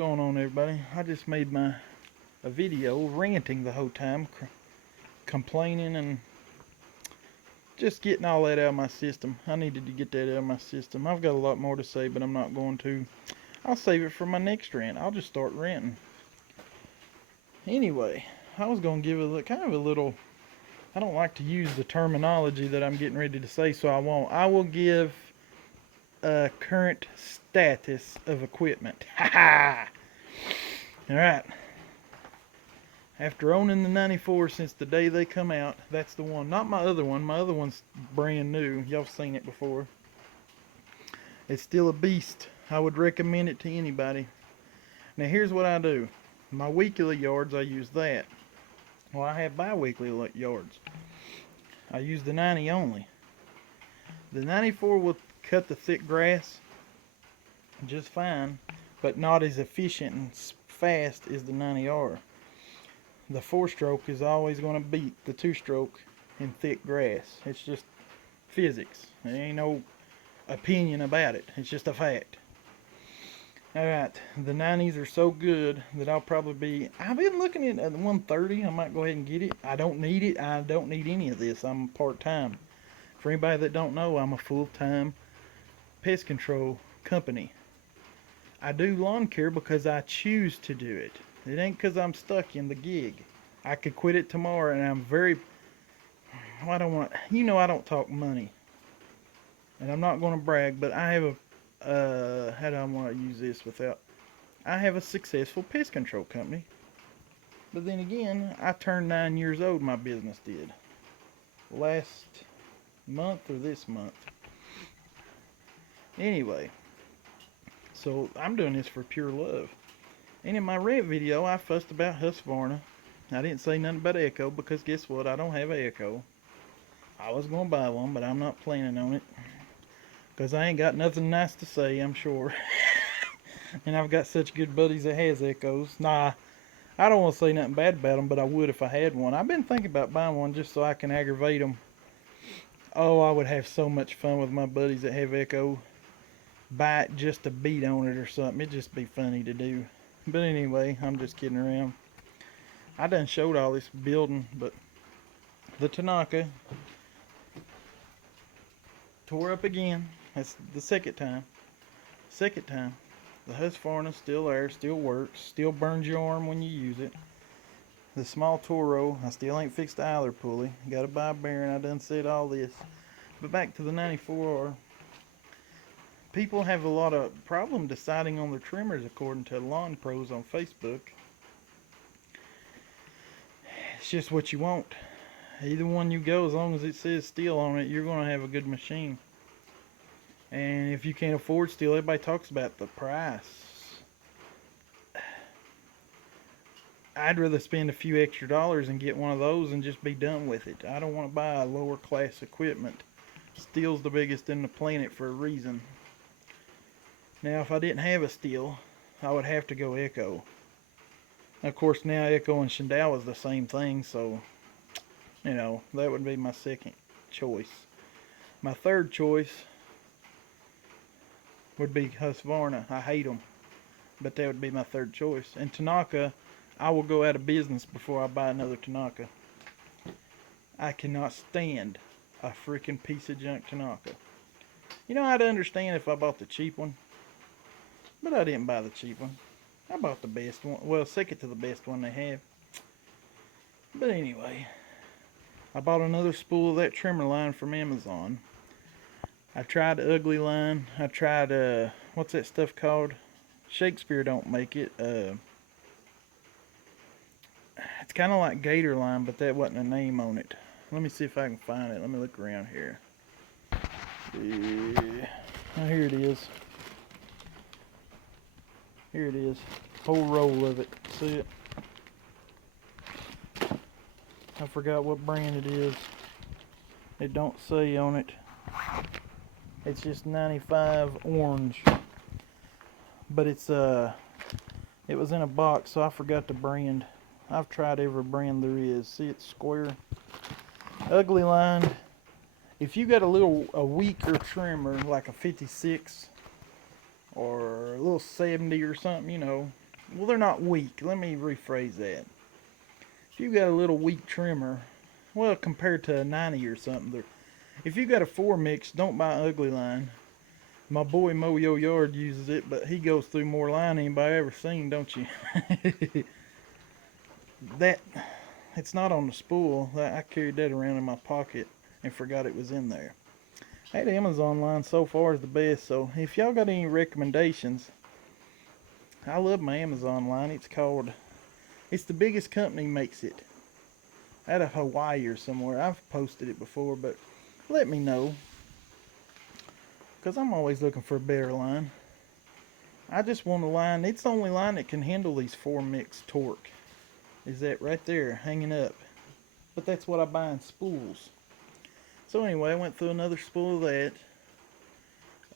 going on, everybody? I just made a video ranting the whole time, complaining and just getting all that out of my system. I needed to get that out of my system. I've got a lot more to say, but I'm not going to. I'll save it for my next rant. I'll just start ranting. Anyway, I was going to give a kind of a little. I don't like to use the terminology that I'm getting ready to say, so I won't. I will give a current status of equipment. Ha ha! Alright. After owning the 94 since the day they come out, that's the one. Not my other one. My other one's brand new. Y'all seen it before. It's still a beast. I would recommend it to anybody. Now here's what I do. My weekly yards, I use that. Well, I have bi-weekly yards. I use the 90 only. The 94 will cut the thick grass just fine, but not as efficient and fast as the 90R. The 4-stroke is always going to beat the 2-stroke in thick grass. It's just physics. There ain't no opinion about it. It's just a fact. Alright, the 90s are so good that I've been looking at the 130. I might go ahead and get it. I don't need it. I don't need any of this. I'm part-time. For anybody that don't know, I'm a full-time pest control company. I do lawn care because I choose to do it. It ain't because I'm stuck in the gig. I could quit it tomorrow, and I'm very... I don't talk money. And I'm not going to brag, but I have a... how do I want to use this without... I have a successful pest control company. But then again, I turned 9 years old, my business did. Last month or this month. Anyway. So, I'm doing this for pure love. And in my rant video, I fussed about Husqvarna. I didn't say nothing about Echo because guess what? I don't have an Echo. I was going to buy one, but I'm not planning on it. Because I ain't got nothing nice to say, I'm sure. And I've got such good buddies that has Echoes. Nah, I don't want to say nothing bad about them, but I would if I had one. I've been thinking about buying one just so I can aggravate them. Oh, I would have so much fun with my buddies that have Echo. Buy it just to beat on it or something. It'd just be funny to do. But anyway, I'm just kidding around. I done showed all this building, but the Tanaka tore up again. That's the second time. The Husqvarna's still there, still works, still burns your arm when you use it. The small Toro, I still ain't fixed the Eiler pulley. Gotta buy a bearing. I done said all this. But back to the 94R. People have a lot of problem deciding on their trimmers according to Lawn Pros on Facebook. It's just what you want. Either one you go, as long as it says Stihl on it, you're going to have a good machine. And if you can't afford Stihl, everybody talks about the price. I'd rather spend a few extra dollars and get one of those and just be done with it. I don't want to buy lower class equipment. Stihl's the biggest in the planet for a reason. Now, if I didn't have a Stihl, I would have to go Echo. Of course, now Echo and Shindao is the same thing, so, that would be my second choice. My third choice would be Husqvarna. I hate them, but that would be my third choice. And Tanaka, I will go out of business before I buy another Tanaka. I cannot stand a freaking piece of junk Tanaka. I'd understand if I bought the cheap one. But I didn't buy the cheap one. I bought the best one. Well, second to the best one they have. But anyway, I bought another spool of that trimmer line from Amazon. I tried the ugly line. I tried, what's that stuff called? Shakespeare don't make it. It's kind of like Gator line, but that wasn't a name on it. Let me see if I can find it. Let me look around here. Yeah. Oh, here it is. Here it is. Whole roll of it. See it? I forgot what brand it is. It don't say on it. It's just 95 orange. But it was in a box, so I forgot the brand. I've tried every brand there is. See, it's square. Ugly line. If you got a weaker trimmer, like a 56 or a little 70 or something, well, they're not weak. Let me rephrase that. If you've got a little weak trimmer, well, compared to a 90 or something, if you got a 4 mix, don't buy Ugly Line. My boy Mo Yo Yard uses it, but he goes through more line than anybody ever seen, don't you? that It's not on the spool. I carried that around in my pocket and forgot it was in there. Hey, the Amazon line so far is the best. So if y'all got any recommendations, I love my Amazon line. It's the biggest company makes it. Out of Hawaii or somewhere. I've posted it before, but let me know, because I'm always looking for a better line. I just want a line. It's the only line that can handle these 4 mix torque. Is that right there hanging up? But that's what I buy in spools. So anyway, I went through another spool of that.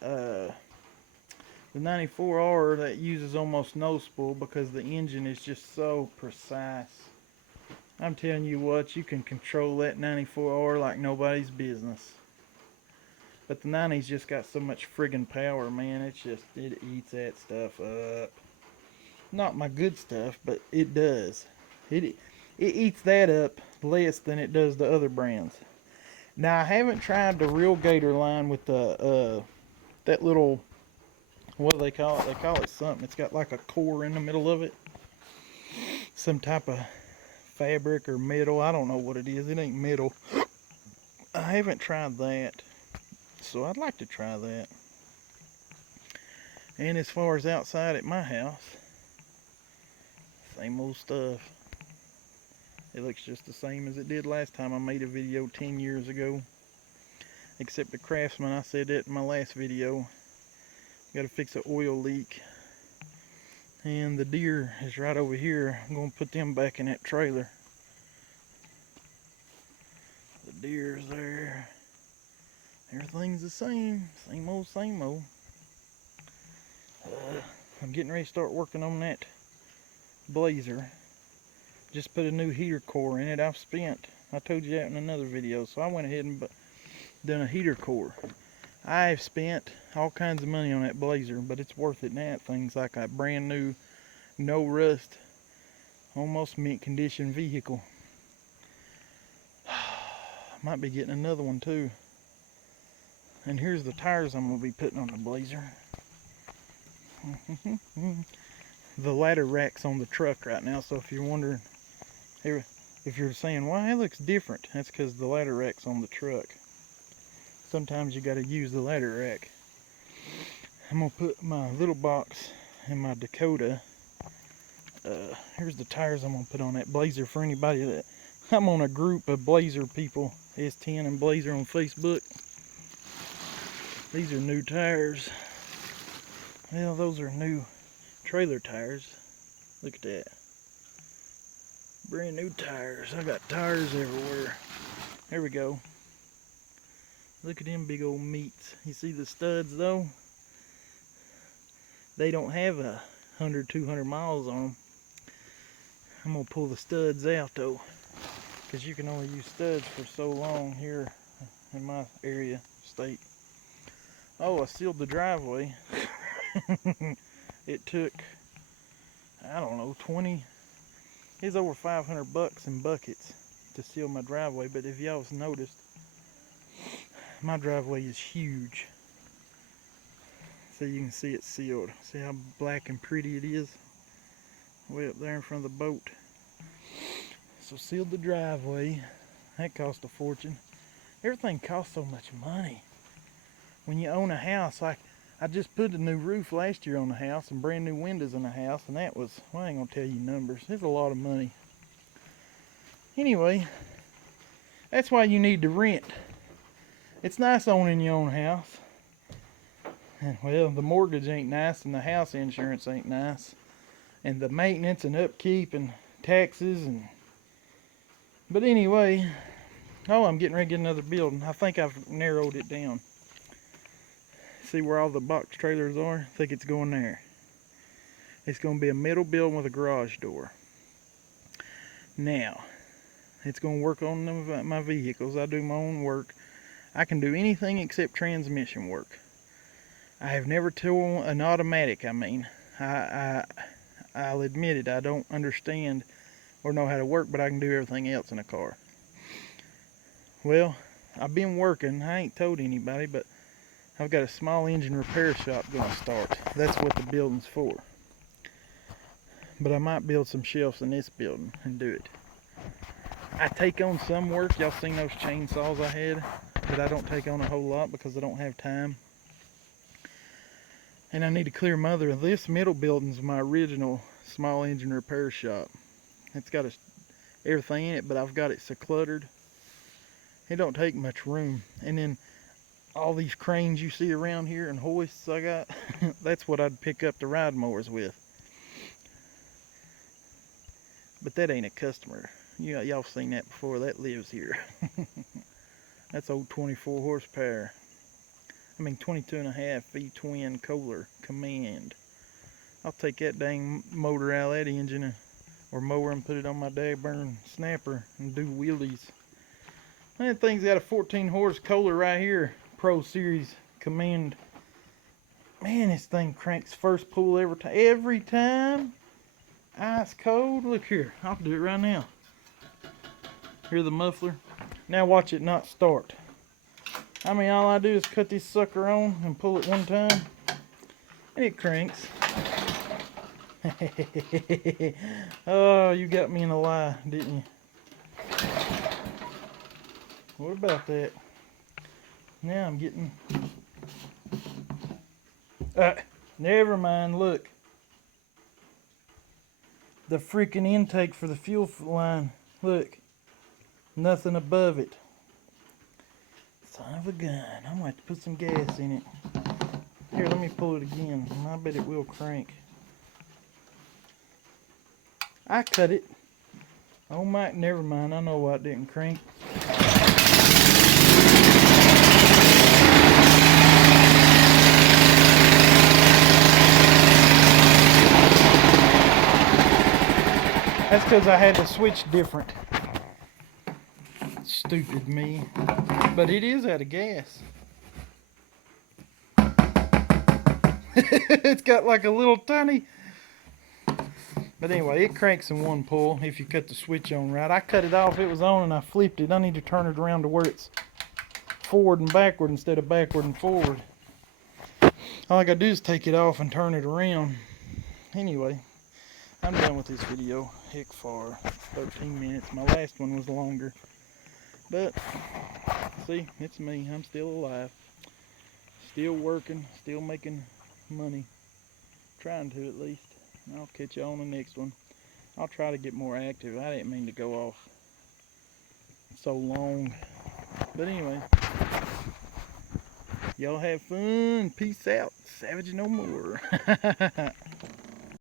The 94R, that uses almost no spool because the engine is just so precise. I'm telling you what, you can control that 94R like nobody's business. But the 90's just got so much friggin' power, man. It eats that stuff up. Not my good stuff, but it does. It eats that up less than it does the other brands. Now, I haven't tried the Real Gator line with that little, what do they call it? They call it something. It's got like a core in the middle of it. Some type of fabric or metal. I don't know what it is. It ain't metal. I haven't tried that. So I'd like to try that. And as far as outside at my house, same old stuff. It looks just the same as it did last time I made a video 10 years ago. Except the Craftsman, I said that in my last video. Got to fix an oil leak. And the deer is right over here. I'm going to put them back in that trailer. The deer's there. Everything's the same. Same old, same old. I'm getting ready to start working on that Blazer. Just put a new heater core in it. I told you that in another video, so I went ahead and done a heater core. I've spent all kinds of money on that Blazer, but it's worth it now. Things like a brand new, no rust, almost mint condition vehicle. Might be getting another one too. And here's the tires I'm going to be putting on the Blazer. The ladder rack's on the truck right now, so if you're wondering, if you're saying, why it looks different, that's because the ladder rack's on the truck. Sometimes you got to use the ladder rack. I'm going to put my little box in my Dakota. Here's the tires I'm going to put on that Blazer for anybody that... I'm on a group of Blazer people, S10 and Blazer on Facebook. These are new tires. Well, those are new trailer tires. Look at that. Brand new tires. I got tires everywhere. There we go. Look at them big old meats. You see the studs though? They don't have 100, 200 miles on them. I'm going to pull the studs out though, because you can only use studs for so long here in my area, state. Oh, I sealed the driveway. It took, I don't know, it's over 500 bucks in buckets to seal my driveway. But if y'all's noticed, my driveway is huge. So you can see it sealed. See how black and pretty it is? Way up there in front of the boat. So sealed the driveway. That cost a fortune. Everything costs so much money. When you own a house, like I just put a new roof last year on the house and brand new windows in the house, and that was, well, I ain't gonna tell you numbers. It's a lot of money. Anyway, that's why you need to rent. It's nice owning your own house. And, well, the mortgage ain't nice, and the house insurance ain't nice, and the maintenance and upkeep and taxes and. But anyway, oh, I'm getting ready to get another building. I think I've narrowed it down. See where all the box trailers are? I think it's going there. It's going to be a metal building with a garage door. Now, it's going to work on my vehicles. I do my own work. I can do anything except transmission work. I have never towed an automatic. I mean, I I'll admit it, I don't understand or know how to work, but I can do everything else in a car. Well, I've been working. I ain't told anybody, but I've got a small engine repair shop going to start. That's what the building's for. But I might build some shelves in this building and do it. I take on some work. Y'all seen those chainsaws I had? But I don't take on a whole lot because I don't have time. And I need to clear my other. This middle building's my original small engine repair shop. It's got everything in it, but I've got it so cluttered. It don't take much room. And then all these cranes you see around here and hoists I got, that's what I'd pick up the ride mowers with. But that ain't a customer. Y'all seen that before. That lives here. That's old 24 horsepower. I mean 22.5 V-twin Kohler Command. I'll take that dang motor out of that engine or mower and put it on my dagburn snapper and do wheelies. That thing's got a 14 horse Kohler right here. Pro Series Command. Man, this thing cranks first pull every time. Ice cold. Look here. I'll do it right now. Hear the muffler? Now watch it not start. I mean, all I do is cut this sucker on and pull it one time, and it cranks. Oh, you got me in a lie, didn't you? What about that? Now I'm getting... never mind, look. The freaking intake for the fuel line. Look. Nothing above it. Son of a gun. I'm going to have to put some gas in it. Here, let me pull it again. I bet it will crank. I cut it. Oh my, never mind. I know why it didn't crank. That's because I had to switch different. Stupid me. But it is out of gas. It's got like a little tiny... But anyway, it cranks in one pull if you cut the switch on right. I cut it off, it was on, and I flipped it. I need to turn it around to where it's forward and backward instead of backward and forward. All I gotta do is take it off and turn it around. Anyway, I'm done with this video. Heck far. 13 minutes. My last one was longer. But, see, it's me. I'm still alive. Still working. Still making money. Trying to, at least. I'll catch you on the next one. I'll try to get more active. I didn't mean to go off so long. But anyway. Y'all have fun. Peace out. Savage no more.